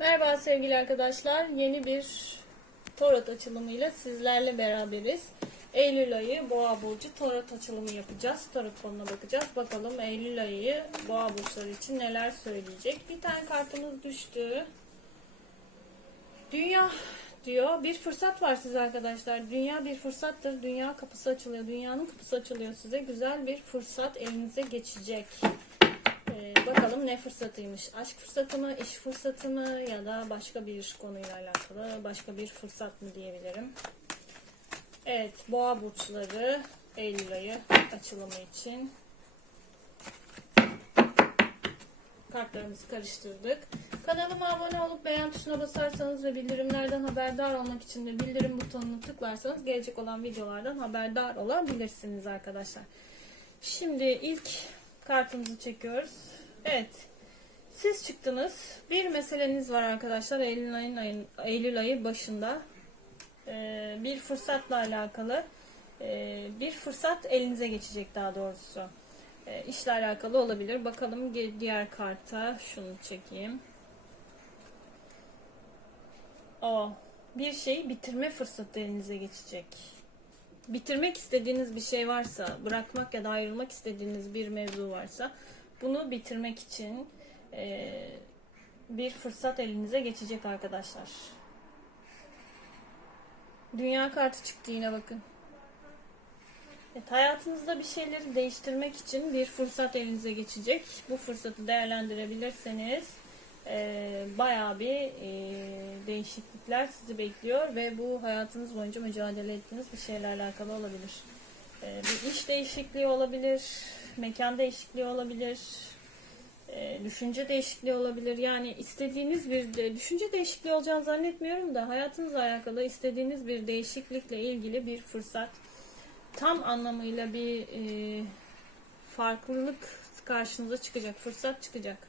Merhaba sevgili arkadaşlar. Yeni bir tarot açılımıyla sizlerle beraberiz. Eylül ayı Boğa burcu tarot açılımı yapacağız. Tarot fonuna bakacağız. Bakalım Eylül ayı Boğa burçları için neler söyleyecek. Bir tane kartımız düştü. Dünya diyor. Bir fırsat var size arkadaşlar. Dünya bir fırsattır. Dünya kapısı açılıyor. Dünyanın kapısı açılıyor size. Güzel bir fırsat elinize geçecek. Bakalım ne fırsatıymış? Aşk fırsatı mı, iş fırsatı mı ya da başka bir konuyla alakalı başka bir fırsat mı diyebilirim. Evet, boğa burçları Eylül ayı açılımı için kartlarımızı karıştırdık. Kanalıma abone olup beğen tuşuna basarsanız ve bildirimlerden haberdar olmak için de bildirim butonunu tıklarsanız gelecek olan videolardan haberdar olabilirsiniz arkadaşlar. Şimdi ilk kartımızı çekiyoruz. Evet. Siz çıktınız. Bir meseleniz var arkadaşlar. Eylül ayın, ayın Eylül ayı başında. Ee, bir fırsatla alakalı. Ee, bir fırsat elinize geçecek daha doğrusu. Ee, işle alakalı olabilir. Bakalım diğer karta. Şunu çekeyim. O. Bir şeyi bitirme fırsatı elinize geçecek bitirmek istediğiniz bir şey varsa, bırakmak ya da ayrılmak istediğiniz bir mevzu varsa bunu bitirmek için e, bir fırsat elinize geçecek arkadaşlar. Dünya kartı çıktı yine bakın. Evet, hayatınızda bir şeyleri değiştirmek için bir fırsat elinize geçecek. Bu fırsatı değerlendirebilirseniz e, bayağı bir e, değişiklikler sizi bekliyor ve bu hayatınız boyunca mücadele ettiğiniz bir şeyle alakalı olabilir. E, bir iş değişikliği olabilir, mekan değişikliği olabilir, e, düşünce değişikliği olabilir. Yani istediğiniz bir düşünce değişikliği olacağını zannetmiyorum da hayatınızla alakalı istediğiniz bir değişiklikle ilgili bir fırsat tam anlamıyla bir e, farklılık karşınıza çıkacak, fırsat çıkacak.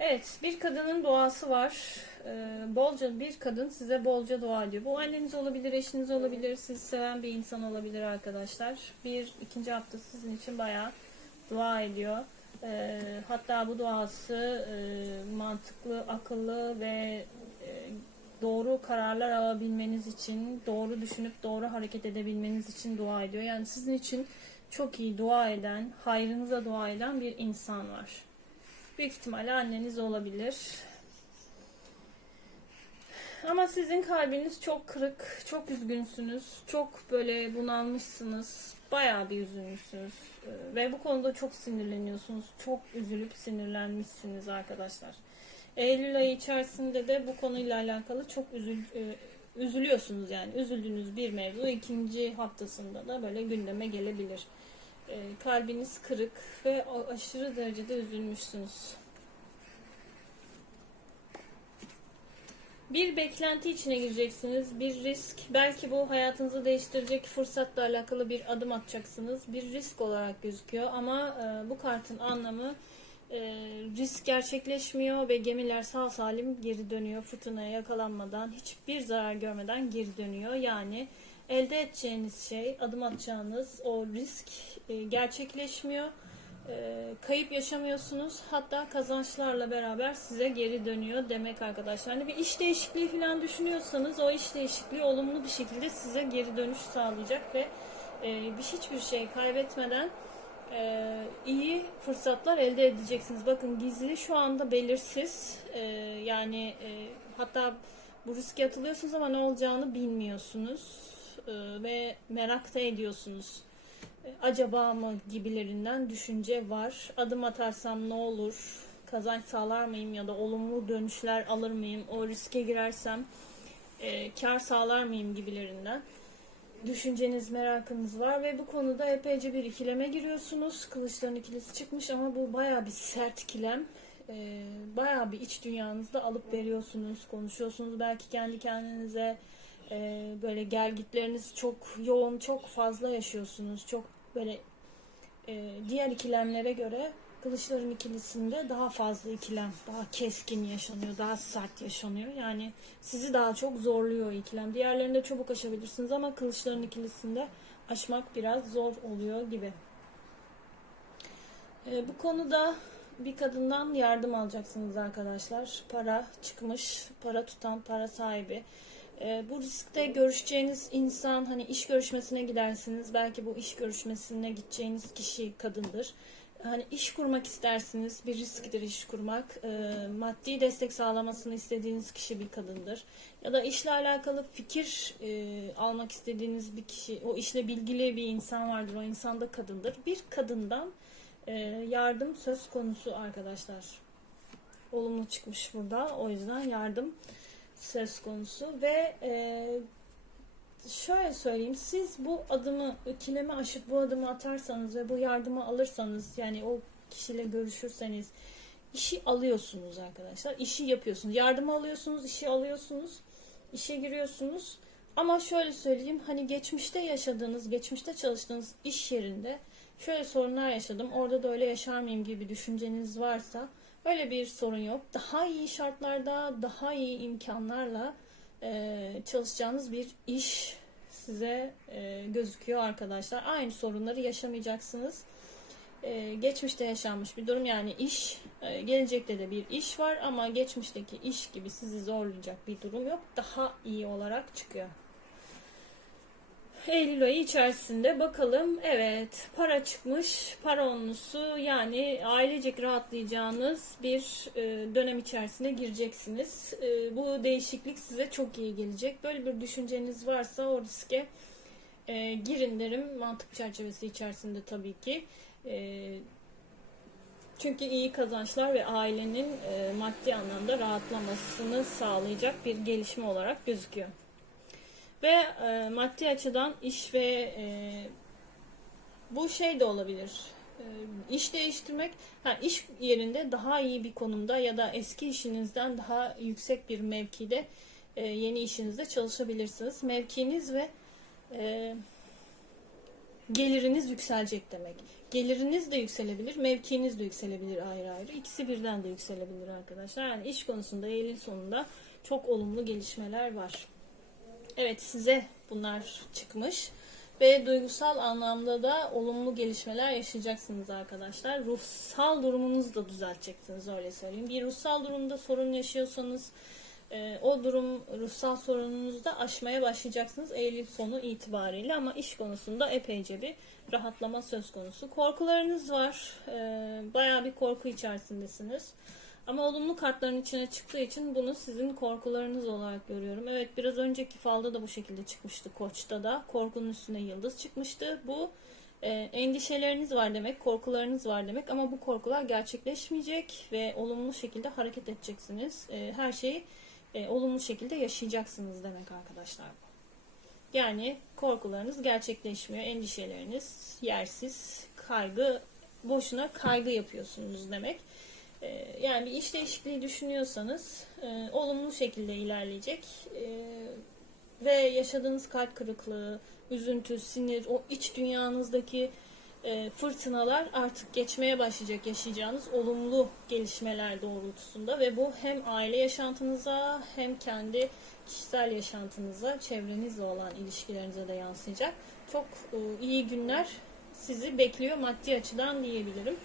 Evet, bir kadının duası var. Ee, bolca bir kadın size bolca dua ediyor. Bu anneniz olabilir, eşiniz olabilir, sizi seven bir insan olabilir arkadaşlar. Bir ikinci hafta sizin için bayağı dua ediyor. Ee, hatta bu duası e, mantıklı, akıllı ve e, doğru kararlar alabilmeniz için, doğru düşünüp doğru hareket edebilmeniz için dua ediyor. Yani sizin için çok iyi dua eden, hayrınıza dua eden bir insan var. Büyük ihtimalle anneniz olabilir. Ama sizin kalbiniz çok kırık, çok üzgünsünüz, çok böyle bunalmışsınız, bayağı bir üzülmüşsünüz Ee, ve bu konuda çok sinirleniyorsunuz, çok üzülüp sinirlenmişsiniz arkadaşlar. Eylül ayı içerisinde de bu konuyla alakalı çok üzül, e, üzülüyorsunuz yani üzüldüğünüz bir mevzu ikinci haftasında da böyle gündeme gelebilir. E, kalbiniz kırık ve aşırı derecede üzülmüşsünüz. Bir beklenti içine gireceksiniz. Bir risk. Belki bu hayatınızı değiştirecek fırsatla alakalı bir adım atacaksınız. Bir risk olarak gözüküyor ama e, bu kartın anlamı e, risk gerçekleşmiyor ve gemiler sağ salim geri dönüyor. Fırtınaya yakalanmadan, hiçbir zarar görmeden geri dönüyor. Yani elde edeceğiniz şey, adım atacağınız o risk e, gerçekleşmiyor. E, kayıp yaşamıyorsunuz. Hatta kazançlarla beraber size geri dönüyor demek arkadaşlar. Hani bir iş değişikliği falan düşünüyorsanız o iş değişikliği olumlu bir şekilde size geri dönüş sağlayacak ve e, bir hiçbir şey kaybetmeden iyi fırsatlar elde edeceksiniz. Bakın gizli şu anda belirsiz. Yani hatta bu riske atılıyorsunuz ama ne olacağını bilmiyorsunuz ve merak da ediyorsunuz. E, acaba mı gibilerinden düşünce var. Adım atarsam ne olur? Kazanç sağlar mıyım ya da olumlu dönüşler alır mıyım? O riske girersem e, kar sağlar mıyım gibilerinden düşünceniz, merakınız var ve bu konuda epeyce bir ikileme giriyorsunuz. Kılıçların ikilisi çıkmış ama bu baya bir sert ikilem. Ee, baya bir iç dünyanızda alıp veriyorsunuz, konuşuyorsunuz belki kendi kendinize. Ee, böyle gelgitleriniz çok yoğun, çok fazla yaşıyorsunuz. Çok böyle e, diğer ikilemlere göre Kılıçların ikilisinde daha fazla ikilem, daha keskin yaşanıyor, daha sert yaşanıyor. Yani sizi daha çok zorluyor ikilem. Diğerlerinde çabuk aşabilirsiniz ama kılıçların ikilisinde aşmak biraz zor oluyor gibi. Ee, bu konuda bir kadından yardım alacaksınız arkadaşlar. Para çıkmış, para tutan, para sahibi. Ee, bu riskte görüşeceğiniz insan hani iş görüşmesine gidersiniz. Belki bu iş görüşmesine gideceğiniz kişi kadındır. Hani iş kurmak istersiniz. Bir risktir iş kurmak. Ee, maddi destek sağlamasını istediğiniz kişi bir kadındır. Ya da işle alakalı fikir e, almak istediğiniz bir kişi, o işle bilgili bir insan vardır. O insan da kadındır. Bir kadından e, yardım söz konusu arkadaşlar. Olumlu çıkmış burada. O yüzden yardım söz konusu ve e, şöyle söyleyeyim siz bu adımı ikileme aşıp bu adımı atarsanız ve bu yardımı alırsanız yani o kişiyle görüşürseniz işi alıyorsunuz arkadaşlar. İşi yapıyorsunuz. Yardımı alıyorsunuz, işi alıyorsunuz. işe giriyorsunuz. Ama şöyle söyleyeyim hani geçmişte yaşadığınız, geçmişte çalıştığınız iş yerinde şöyle sorunlar yaşadım. Orada da öyle yaşar mıyım gibi düşünceniz varsa öyle bir sorun yok. Daha iyi şartlarda, daha iyi imkanlarla e, çalışacağınız bir iş size e, gözüküyor arkadaşlar. Aynı sorunları yaşamayacaksınız. E, geçmişte yaşanmış bir durum yani iş, e, gelecekte de bir iş var ama geçmişteki iş gibi sizi zorlayacak bir durum yok. Daha iyi olarak çıkıyor. Eylül ayı içerisinde bakalım evet para çıkmış para onlusu yani ailecek rahatlayacağınız bir e, dönem içerisine gireceksiniz. E, bu değişiklik size çok iyi gelecek. Böyle bir düşünceniz varsa o riske e, girin derim mantık çerçevesi içerisinde tabii ki. E, çünkü iyi kazançlar ve ailenin e, maddi anlamda rahatlamasını sağlayacak bir gelişme olarak gözüküyor. Ve e, maddi açıdan iş ve e, bu şey de olabilir. E, iş değiştirmek, ha, iş yerinde daha iyi bir konumda ya da eski işinizden daha yüksek bir mevkide e, yeni işinizde çalışabilirsiniz. Mevkiniz ve e, geliriniz yükselecek demek. Geliriniz de yükselebilir, mevkiniz de yükselebilir ayrı ayrı. İkisi birden de yükselebilir arkadaşlar. Yani iş konusunda Eylül sonunda çok olumlu gelişmeler var. Evet size bunlar çıkmış ve duygusal anlamda da olumlu gelişmeler yaşayacaksınız arkadaşlar. Ruhsal durumunuzu da düzelteceksiniz öyle söyleyeyim. Bir ruhsal durumda sorun yaşıyorsanız e, o durum ruhsal sorununuzu da aşmaya başlayacaksınız Eylül sonu itibariyle ama iş konusunda epeyce bir rahatlama söz konusu. Korkularınız var. E, bayağı bir korku içerisindesiniz. Ama olumlu kartların içine çıktığı için bunu sizin korkularınız olarak görüyorum. Evet biraz önceki falda da bu şekilde çıkmıştı koçta da. Korkunun üstüne yıldız çıkmıştı. Bu e, endişeleriniz var demek, korkularınız var demek ama bu korkular gerçekleşmeyecek ve olumlu şekilde hareket edeceksiniz. E, her şeyi e, olumlu şekilde yaşayacaksınız demek arkadaşlar. Yani korkularınız gerçekleşmiyor, endişeleriniz yersiz, kaygı, boşuna kaygı yapıyorsunuz demek. Ee, yani bir iş değişikliği düşünüyorsanız e, olumlu şekilde ilerleyecek e, ve yaşadığınız kalp kırıklığı, üzüntü, sinir, o iç dünyanızdaki e, fırtınalar artık geçmeye başlayacak yaşayacağınız olumlu gelişmeler doğrultusunda ve bu hem aile yaşantınıza hem kendi kişisel yaşantınıza, çevrenizle olan ilişkilerinize de yansıyacak. Çok e, iyi günler sizi bekliyor maddi açıdan diyebilirim.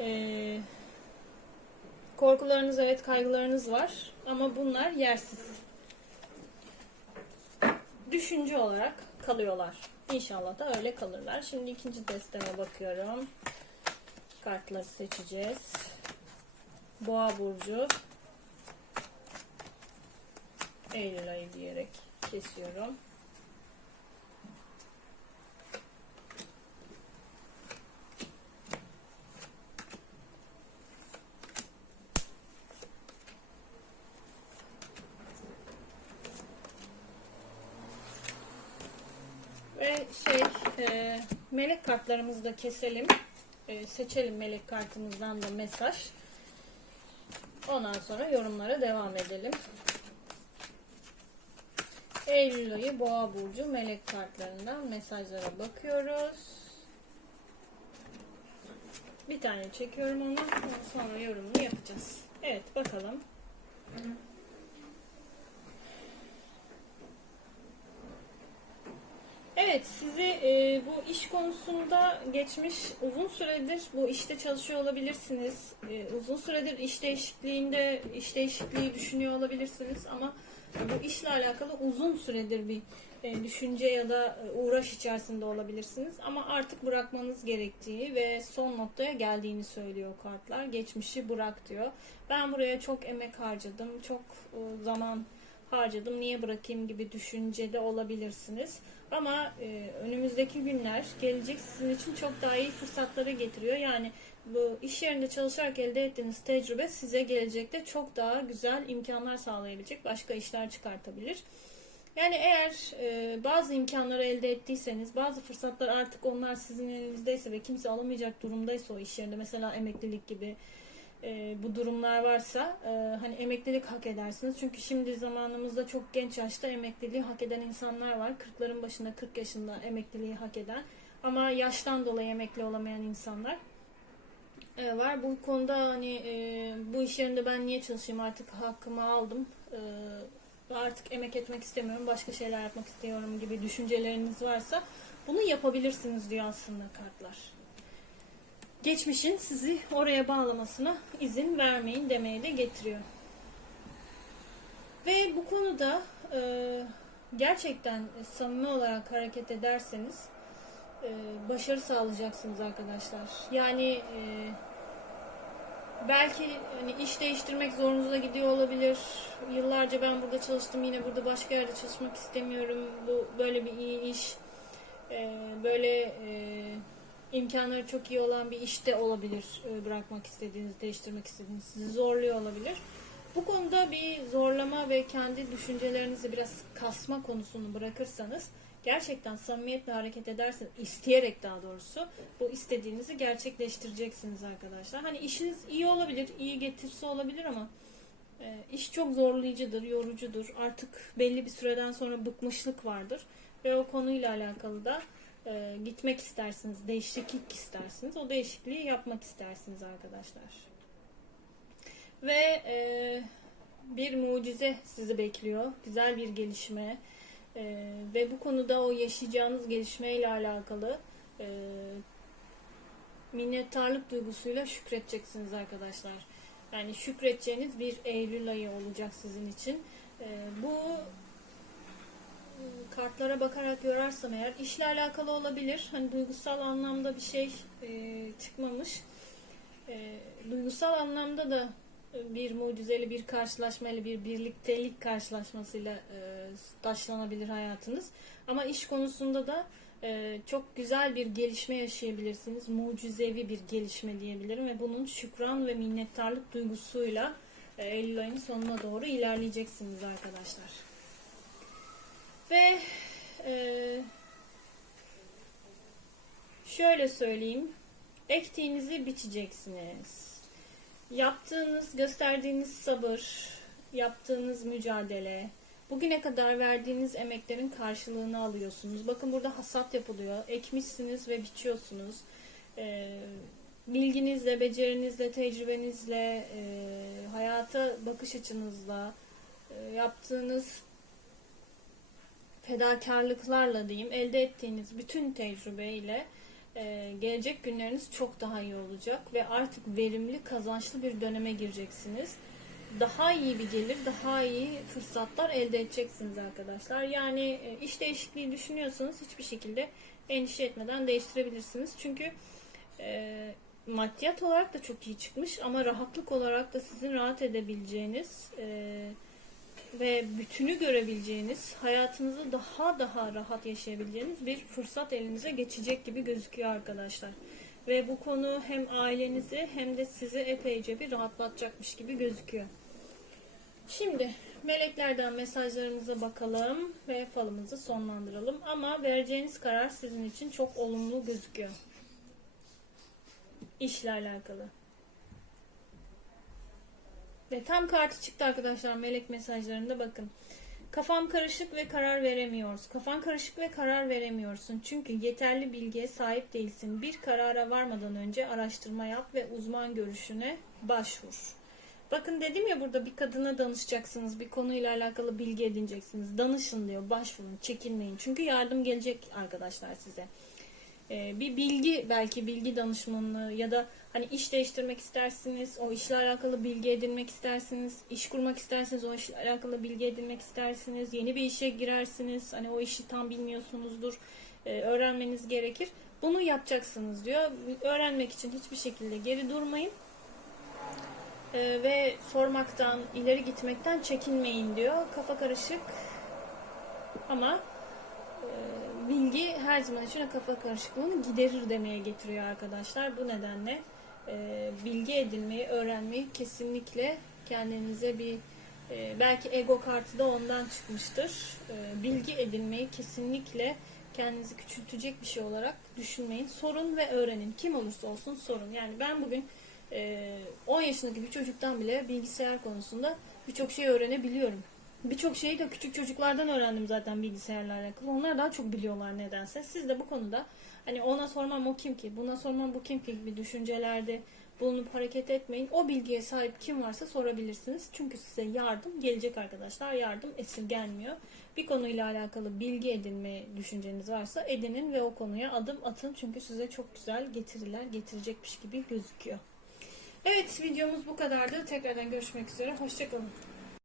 Eee Korkularınız evet kaygılarınız var ama bunlar yersiz. Düşünce olarak kalıyorlar. İnşallah da öyle kalırlar. Şimdi ikinci desteme bakıyorum. Kartları seçeceğiz. Boğa burcu. Eylül ayı diyerek kesiyorum. Ve şey e, melek kartlarımızı da keselim. E, seçelim melek kartımızdan da mesaj. Ondan sonra yorumlara devam edelim. Eylül ayı Boğa burcu melek kartlarından mesajlara bakıyoruz. Bir tane çekiyorum onu. Sonra yorumunu yapacağız. Evet bakalım. Evet Evet, sizi e, bu iş konusunda geçmiş uzun süredir bu işte çalışıyor olabilirsiniz. E, uzun süredir iş değişikliğinde iş değişikliği düşünüyor olabilirsiniz ama bu işle alakalı uzun süredir bir e, düşünce ya da e, uğraş içerisinde olabilirsiniz. Ama artık bırakmanız gerektiği ve son noktaya geldiğini söylüyor kartlar. Geçmişi bırak diyor. Ben buraya çok emek harcadım, çok e, zaman harcadım, niye bırakayım gibi düşüncede olabilirsiniz. Ama e, önümüzdeki günler gelecek sizin için çok daha iyi fırsatları getiriyor. Yani bu iş yerinde çalışarak elde ettiğiniz tecrübe size gelecekte çok daha güzel imkanlar sağlayabilecek, başka işler çıkartabilir. Yani eğer e, bazı imkanları elde ettiyseniz, bazı fırsatlar artık onlar sizin elinizdeyse ve kimse alamayacak durumdaysa o iş yerinde mesela emeklilik gibi e, bu durumlar varsa e, hani emeklilik hak edersiniz. Çünkü şimdi zamanımızda çok genç yaşta emekliliği hak eden insanlar var. 40'ların başında 40 yaşında emekliliği hak eden ama yaştan dolayı emekli olamayan insanlar e, var. Bu konuda hani e, bu iş yerinde ben niye çalışayım artık hakkımı aldım. E, artık emek etmek istemiyorum. Başka şeyler yapmak istiyorum gibi düşünceleriniz varsa bunu yapabilirsiniz diyor aslında kartlar geçmişin sizi oraya bağlamasına izin vermeyin demeye de getiriyor. Ve bu konuda e, gerçekten samimi olarak hareket ederseniz e, başarı sağlayacaksınız arkadaşlar. Yani e, belki hani iş değiştirmek zorunuza gidiyor olabilir. Yıllarca ben burada çalıştım yine burada başka yerde çalışmak istemiyorum. Bu böyle bir iyi iş. E, böyle e, imkanları çok iyi olan bir işte olabilir e, bırakmak istediğiniz, değiştirmek istediğiniz, sizi zorluyor olabilir. Bu konuda bir zorlama ve kendi düşüncelerinizi biraz kasma konusunu bırakırsanız gerçekten samimiyetle hareket ederseniz, isteyerek daha doğrusu bu istediğinizi gerçekleştireceksiniz arkadaşlar. Hani işiniz iyi olabilir, iyi getirisi olabilir ama e, iş çok zorlayıcıdır, yorucudur. Artık belli bir süreden sonra bıkmışlık vardır ve o konuyla alakalı da e, gitmek istersiniz, değişiklik istersiniz. O değişikliği yapmak istersiniz arkadaşlar. Ve e, bir mucize sizi bekliyor. Güzel bir gelişme. E, ve bu konuda o yaşayacağınız gelişmeyle alakalı e, minnettarlık duygusuyla şükredeceksiniz arkadaşlar. Yani şükredeceğiniz bir Eylül ayı olacak sizin için. E, bu kartlara bakarak yorarsam eğer işle alakalı olabilir. Hani duygusal anlamda bir şey e, çıkmamış. E, duygusal anlamda da bir mucizeli bir karşılaşmayla bir birliktelik karşılaşmasıyla e, taşlanabilir hayatınız. Ama iş konusunda da e, çok güzel bir gelişme yaşayabilirsiniz. Mucizevi bir gelişme diyebilirim ve bunun şükran ve minnettarlık duygusuyla e, Eylül ayının sonuna doğru ilerleyeceksiniz arkadaşlar. Ve e, şöyle söyleyeyim. Ektiğinizi biçeceksiniz. Yaptığınız, gösterdiğiniz sabır, yaptığınız mücadele, bugüne kadar verdiğiniz emeklerin karşılığını alıyorsunuz. Bakın burada hasat yapılıyor. Ekmişsiniz ve biçiyorsunuz. Ee, bilginizle, becerinizle, tecrübenizle, e, hayata bakış açınızla, e, yaptığınız fedakarlıklarla diyeyim elde ettiğiniz bütün tecrübeyle e, gelecek günleriniz çok daha iyi olacak ve artık verimli kazançlı bir döneme gireceksiniz. Daha iyi bir gelir, daha iyi fırsatlar elde edeceksiniz arkadaşlar. Yani e, iş değişikliği düşünüyorsanız hiçbir şekilde endişe etmeden değiştirebilirsiniz. Çünkü e, maddiyat olarak da çok iyi çıkmış ama rahatlık olarak da sizin rahat edebileceğiniz e, ve bütünü görebileceğiniz, hayatınızı daha daha rahat yaşayabileceğiniz bir fırsat elinize geçecek gibi gözüküyor arkadaşlar. Ve bu konu hem ailenizi hem de sizi epeyce bir rahatlatacakmış gibi gözüküyor. Şimdi meleklerden mesajlarımıza bakalım ve falımızı sonlandıralım. Ama vereceğiniz karar sizin için çok olumlu gözüküyor. İşle alakalı. Ve tam kartı çıktı arkadaşlar melek mesajlarında bakın. Kafam karışık ve karar veremiyoruz. Kafan karışık ve karar veremiyorsun. Çünkü yeterli bilgiye sahip değilsin. Bir karara varmadan önce araştırma yap ve uzman görüşüne başvur. Bakın dedim ya burada bir kadına danışacaksınız. Bir konuyla alakalı bilgi edineceksiniz. Danışın diyor. Başvurun. Çekinmeyin. Çünkü yardım gelecek arkadaşlar size. Ee, bir bilgi belki bilgi danışmanlığı ya da hani iş değiştirmek istersiniz. O işle alakalı bilgi edinmek istersiniz. iş kurmak isterseniz o işle alakalı bilgi edinmek istersiniz. Yeni bir işe girersiniz. Hani o işi tam bilmiyorsunuzdur. Ee, öğrenmeniz gerekir. Bunu yapacaksınız diyor. Öğrenmek için hiçbir şekilde geri durmayın. Ee, ve sormaktan, ileri gitmekten çekinmeyin diyor. Kafa karışık ama e, bilgi her zaman için kafa karışıklığını giderir demeye getiriyor arkadaşlar. Bu nedenle e, bilgi edinmeyi, öğrenmeyi kesinlikle kendinize bir e, belki ego kartı da ondan çıkmıştır. E, bilgi edinmeyi kesinlikle kendinizi küçültecek bir şey olarak düşünmeyin. Sorun ve öğrenin. Kim olursa olsun sorun. Yani ben bugün e, 10 yaşındaki bir çocuktan bile bilgisayar konusunda birçok şey öğrenebiliyorum. Birçok şeyi de küçük çocuklardan öğrendim zaten bilgisayarla alakalı. Onlar daha çok biliyorlar nedense. Siz de bu konuda hani ona sormam o kim ki, buna sormam bu kim ki gibi düşüncelerde bulunup hareket etmeyin. O bilgiye sahip kim varsa sorabilirsiniz. Çünkü size yardım gelecek arkadaşlar. Yardım esirgenmiyor. Bir konuyla alakalı bilgi edinme düşünceniz varsa edinin ve o konuya adım atın. Çünkü size çok güzel getiriler getirecekmiş gibi gözüküyor. Evet videomuz bu kadardı. Tekrardan görüşmek üzere. Hoşçakalın.